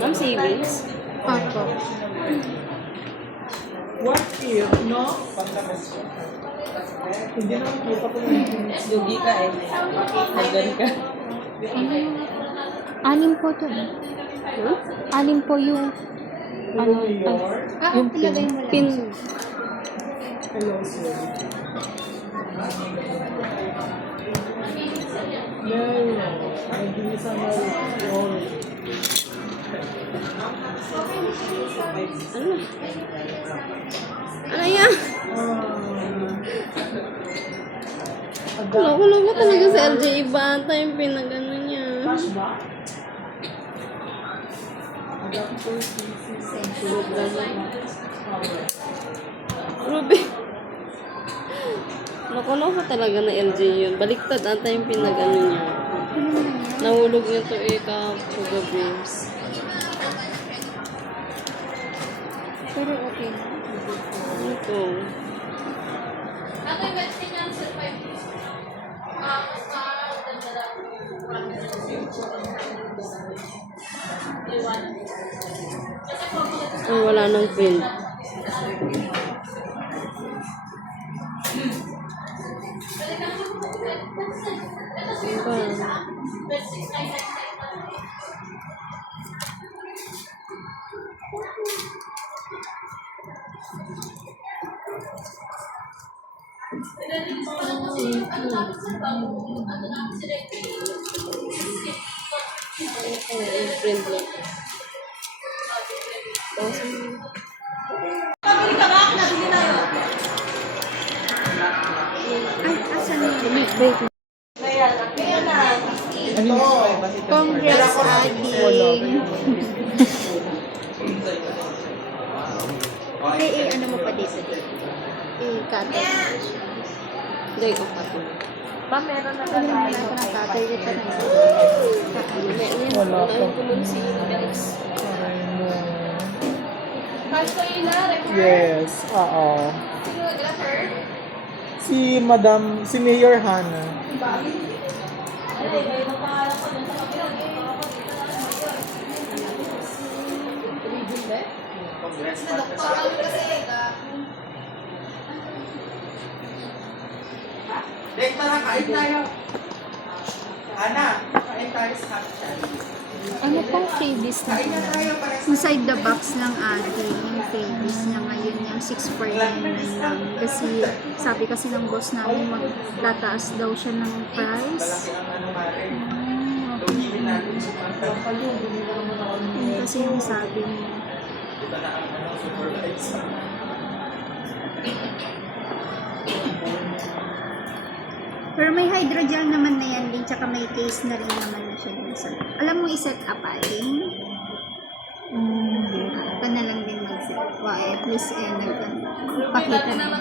Ma'am, savings? Opo. What if, no? Hindi naman kita ko yung Lugi ka eh. Hagdan ka. Anim po to. Anim po yung mayor. yung pinagay mo lang. Pin. Hello, sir. No, hindi sa mayor. Ano? Ano yan? Loko-loko talaga si LJ Ibata yung pinagano niya. Ruby. Loko-loko talaga na LJ yun. Baliktad ata yung pinagano niya. Nahulog niya to eh kagabi. Pero okay na. Ano to? Ay, wala nang print. Print lang. Ay, asan yung break? Ano? Congress adding. Ano mo pa dito? Cut. Hindi ko pa to. Ano naman ako ng tatay dito na Wala pa. Yes, oo. Si Madam, si Mayor Hana. Dek, tara, kain tayo. Ana, kain tayo sa kapsyan. Ano pong freebies na Kain na tayo para sa... inside the box lang ate, yung freebies niya ngayon yung 649 lang. Kasi sabi kasi ng boss namin magtataas daw siya ng price. Yun kasi yung sabi niya. Pero may hydrogel naman na yan din, tsaka may case na rin naman na siya din. Alam mo i-set up ating? Ito na lang din mag-set. At least nagpakita na.